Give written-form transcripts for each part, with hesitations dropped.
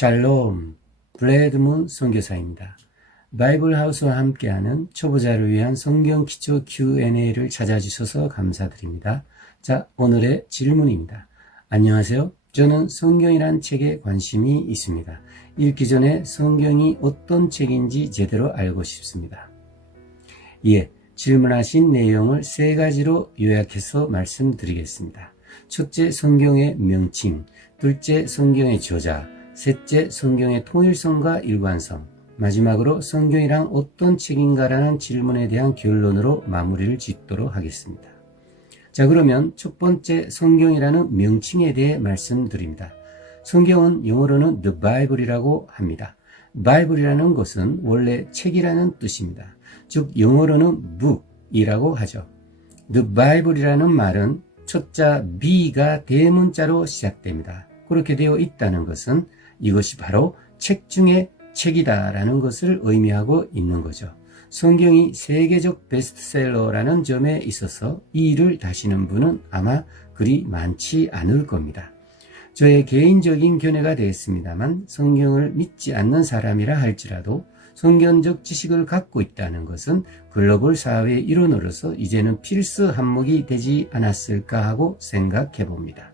샬롬, 블레드문 선교사입니다. 바이블 하우스와 함께하는 초보자를 위한 성경 기초 Q&A를 찾아주셔서 감사드립니다. 자, 오늘의 질문입니다. 안녕하세요. 저는 성경이란 책에 관심이 있습니다. 읽기 전에 성경이 어떤 책인지 제대로 알고 싶습니다. 예, 질문하신 내용을 세 가지로 요약해서 말씀드리겠습니다. 첫째, 성경의 명칭. 둘째, 성경의 저자. 셋째, 성경의 통일성과 일관성. 마지막으로 성경이란 어떤 책인가라는 질문에 대한 결론으로 마무리를 짓도록 하겠습니다. 자, 그러면 첫 번째 성경이라는 명칭에 대해 말씀드립니다. 성경은 영어로는 The Bible이라고 합니다. Bible이라는 것은 원래 책이라는 뜻입니다. 즉 영어로는 book이라고 하죠. The Bible이라는 말은 첫자 B가 대문자로 시작됩니다. 그렇게 되어 있다는 것은 이것이 바로 책 중에 책이다라는 것을 의미하고 있는 거죠. 성경이 세계적 베스트셀러라는 점에 있어서 이 일을 다시는 분은 아마 그리 많지 않을 겁니다. 저의 개인적인 견해가 되었습니다만 성경을 믿지 않는 사람이라 할지라도 성경적 지식을 갖고 있다는 것은 글로벌 사회의 일원으로서 이제는 필수 항목이 되지 않았을까 하고 생각해 봅니다.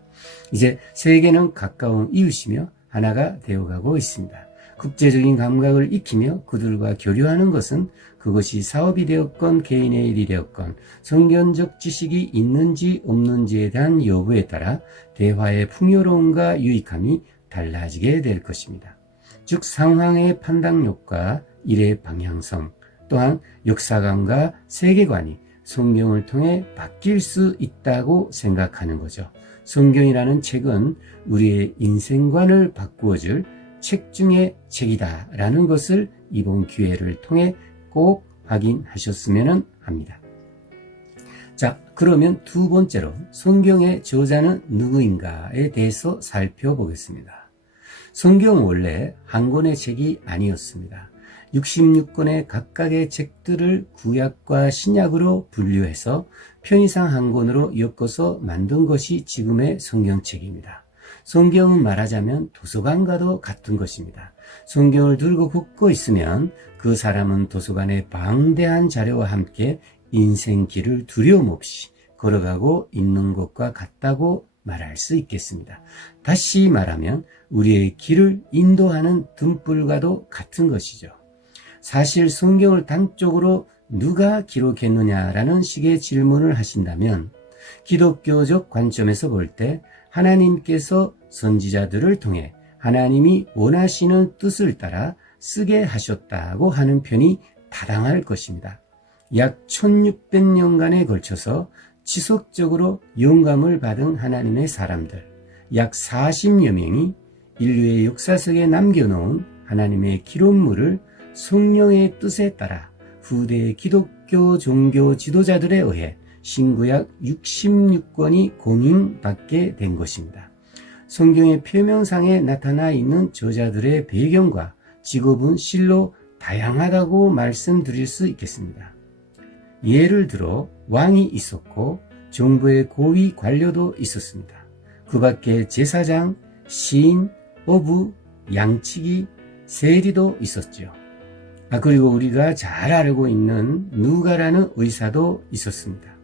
이제 세계는 가까운 이웃이며 하나가 되어가고 있습니다. 국제적인 감각을 익히며 그들과 교류하는 것은 그것이 사업이 되었건 개인의 일이 되었건 성경적 지식이 있는지 없는지에 대한 여부에 따라 대화의 풍요로움과 유익함이 달라지게 될 것입니다. 즉 상황의 판단력과 일의 방향성 또한 역사관과 세계관이 성경을 통해 바뀔 수 있다고 생각하는 거죠. 성경이라는 책은 우리의 인생관을 바꾸어줄 책 중에 책이다 라는 것을 이번 기회를 통해 꼭 확인하셨으면 합니다. 자, 그러면 두 번째로 성경의 저자는 누구인가에 대해서 살펴보겠습니다. 성경은 원래 한 권의 책이 아니었습니다. 66권의 각각의 책들을 구약과 신약으로 분류해서 편의상 한 권으로 엮어서 만든 것이 지금의 성경책입니다. 성경은 말하자면 도서관과도 같은 것입니다. 성경을 들고 걷고 있으면 그 사람은 도서관의 방대한 자료와 함께 인생길을 두려움 없이 걸어가고 있는 것과 같다고 말할 수 있겠습니다. 다시 말하면 우리의 길을 인도하는 등불과도 같은 것이죠. 사실 성경을 단적으로 누가 기록했느냐라는 식의 질문을 하신다면 기독교적 관점에서 볼 때 하나님께서 선지자들을 통해 하나님이 원하시는 뜻을 따라 쓰게 하셨다고 하는 편이 타당할 것입니다. 약 1600년간에 걸쳐서 지속적으로 영감을 받은 하나님의 사람들, 약 40여 명이 인류의 역사 속에 남겨놓은 하나님의 기록물을 성령의 뜻에 따라 후대의 기독교 종교 지도자들에 의해 신구약 66권이 공인받게 된 것입니다. 성경의 표면상에 나타나 있는 저자들의 배경과 직업은 실로 다양하다고 말씀드릴 수 있겠습니다. 예를 들어 왕이 있었고 정부의 고위 관료도 있었습니다. 그 밖에 제사장, 시인, 어부, 양치기, 세리도 있었지요. 그리고 우리가 잘 알고 있는 누가라는 의사도 있었습니다.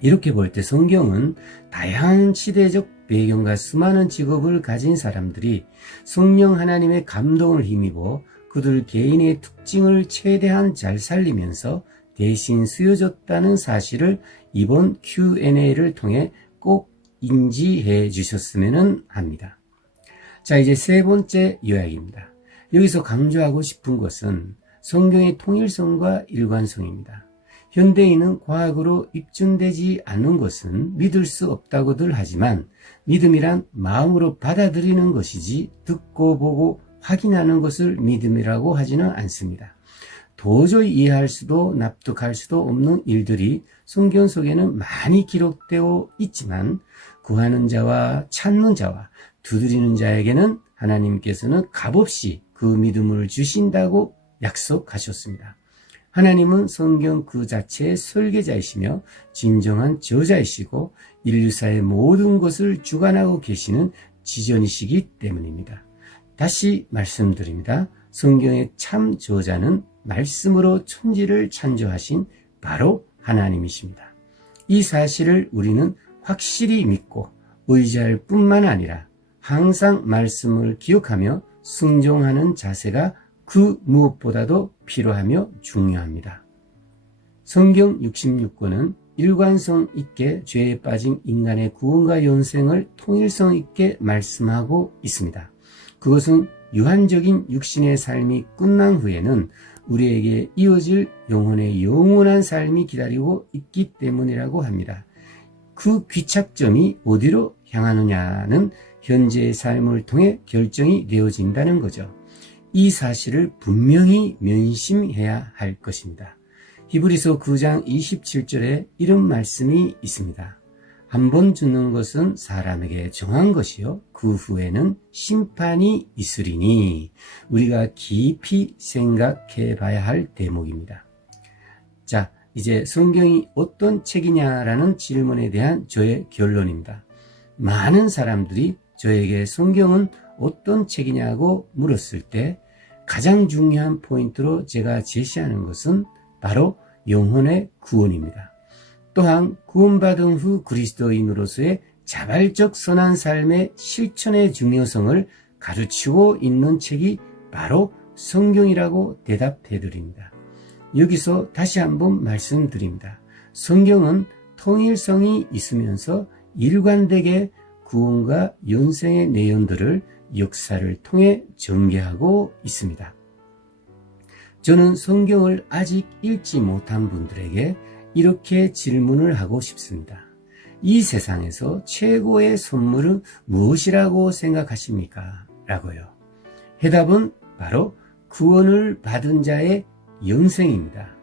이렇게 볼 때 성경은 다양한 시대적 배경과 수많은 직업을 가진 사람들이 성령 하나님의 감동을 힘입어 그들 개인의 특징을 최대한 잘 살리면서 대신 쓰여졌다는 사실을 이번 Q&A를 통해 꼭 인지해 주셨으면 합니다. 자, 이제 세 번째 요약입니다. 여기서 강조하고 싶은 것은 성경의 통일성과 일관성입니다. 현대인은 과학으로 입증되지 않은 것은 믿을 수 없다고들 하지만 믿음이란 마음으로 받아들이는 것이지 듣고 보고 확인하는 것을 믿음이라고 하지는 않습니다. 도저히 이해할 수도 납득할 수도 없는 일들이 성경 속에는 많이 기록되어 있지만 구하는 자와 찾는 자와 두드리는 자에게는 하나님께서는 값없이 그 믿음을 주신다고 약속하셨습니다. 하나님은 성경 그 자체의 설계자이시며 진정한 저자이시고 인류사의 모든 것을 주관하고 계시는 지존이시기 때문입니다. 다시 말씀드립니다. 성경의 참 저자는 말씀으로 천지를 창조하신 바로 하나님이십니다. 이 사실을 우리는 확실히 믿고 의지할 뿐만 아니라 항상 말씀을 기억하며 순종하는 자세가 그 무엇보다도 필요하며 중요합니다. 성경 66권은 일관성 있게 죄에 빠진 인간의 구원과 영생을 통일성 있게 말씀하고 있습니다. 그것은 유한적인 육신의 삶이 끝난 후에는 우리에게 이어질 영혼의 영원한 삶이 기다리고 있기 때문이라고 합니다. 그 귀착점이 어디로 향하느냐는 현재의 삶을 통해 결정이 되어진다는 거죠. 이 사실을 분명히 명심해야 할 것입니다. 히브리서 9장 27절에 이런 말씀이 있습니다. 한 번 죽는 것은 사람에게 정한 것이요 그 후에는 심판이 있으리니 우리가 깊이 생각해 봐야 할 대목입니다. 자, 이제 성경이 어떤 책이냐라는 질문에 대한 저의 결론입니다. 많은 사람들이 저에게 성경은 어떤 책이냐고 물었을 때 가장 중요한 포인트로 제가 제시하는 것은 바로 영혼의 구원입니다. 또한 구원받은 후 그리스도인으로서의 자발적 선한 삶의 실천의 중요성을 가르치고 있는 책이 바로 성경이라고 대답해 드립니다. 여기서 다시 한번 말씀드립니다. 성경은 통일성이 있으면서 일관되게 구원과 영생의 내용들을 역사를 통해 전개하고 있습니다. 저는 성경을 아직 읽지 못한 분들에게 이렇게 질문을 하고 싶습니다. 이 세상에서 최고의 선물은 무엇이라고 생각하십니까? 라고요. 해답은 바로 구원을 받은 자의 영생입니다.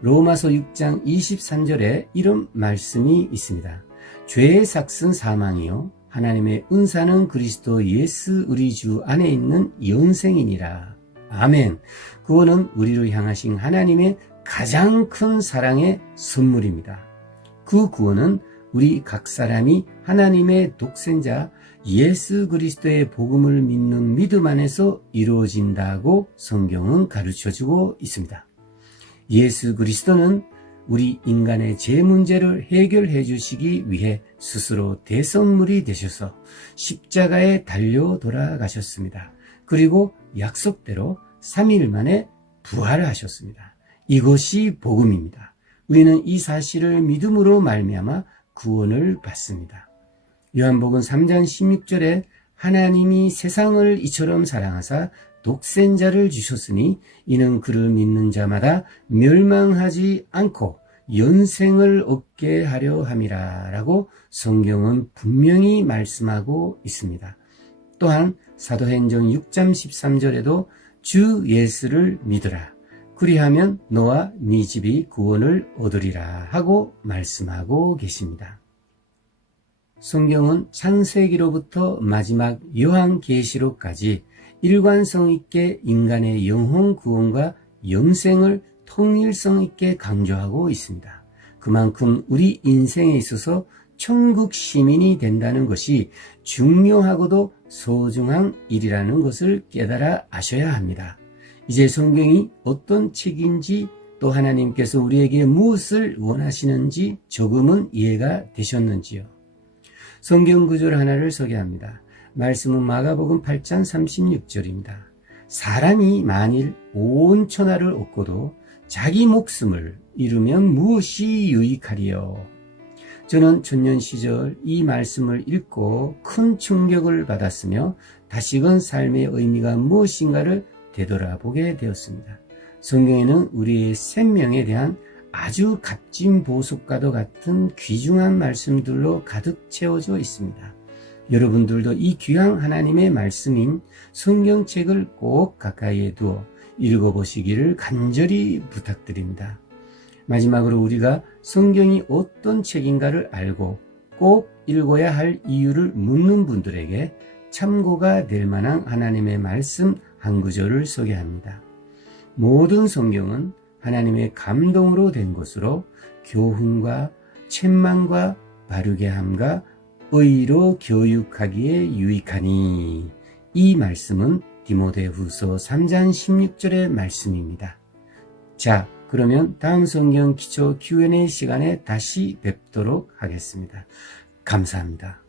로마서 6장 23절에 이런 말씀이 있습니다. 죄의 삭은 사망이요 하나님의 은사는 그리스도 예수 우리 주 안에 있는 영생이니라. 아멘. 구원은 우리를 향하신 하나님의 가장 큰 사랑의 선물입니다. 그 구원은 우리 각 사람이 하나님의 독생자 예수 그리스도의 복음을 믿는 믿음 안에서 이루어진다고 성경은 가르쳐주고 있습니다. 예수 그리스도는 우리 인간의 죄 문제를 해결해 주시기 위해 스스로 대선물이 되셔서 십자가에 달려 돌아가셨습니다. 그리고 약속대로 3일 만에 부활하셨습니다. 이것이 복음입니다. 우리는 이 사실을 믿음으로 말미암아 구원을 받습니다. 요한복음 3장 16절에 하나님이 세상을 이처럼 사랑하사 독생자를 주셨으니 이는 그를 믿는 자마다 멸망하지 않고 영생을 얻게 하려 함이라 라고 성경은 분명히 말씀하고 있습니다. 또한 사도행전 6장 13절에도 주 예수를 믿으라. 그리하면 너와 네 집이 구원을 얻으리라 하고 말씀하고 계십니다. 성경은 창세기로부터 마지막 요한계시록까지 일관성 있게 인간의 영혼 구원과 영생을 통일성 있게 강조하고 있습니다. 그만큼 우리 인생에 있어서 천국 시민이 된다는 것이 중요하고도 소중한 일이라는 것을 깨달아 아셔야 합니다. 이제 성경이 어떤 책인지 또 하나님께서 우리에게 무엇을 원하시는지 조금은 이해가 되셨는지요? 성경 구절 하나를 소개합니다. 말씀은 마가복음 8장 36절입니다. 사람이 만일 온 천하를 얻고도 자기 목숨을 잃으면 무엇이 유익하리요? 저는 청년 시절 이 말씀을 읽고 큰 충격을 받았으며 다시금 삶의 의미가 무엇인가를 되돌아보게 되었습니다. 성경에는 우리의 생명에 대한 아주 값진 보석과도 같은 귀중한 말씀들로 가득 채워져 있습니다. 여러분들도 이 귀한 하나님의 말씀인 성경책을 꼭 가까이에 두어 읽어보시기를 간절히 부탁드립니다. 마지막으로 우리가 성경이 어떤 책인가를 알고 꼭 읽어야 할 이유를 묻는 분들에게 참고가 될 만한 하나님의 말씀 한 구절을 소개합니다. 모든 성경은 하나님의 감동으로 된 것으로 교훈과 책망과 바르게 함과 의로 교육하기에 유익하니 이 말씀은 디모데후서 3장 16절의 말씀입니다. 자, 그러면 다음 성경 기초 Q&A 시간에 다시 뵙도록 하겠습니다. 감사합니다.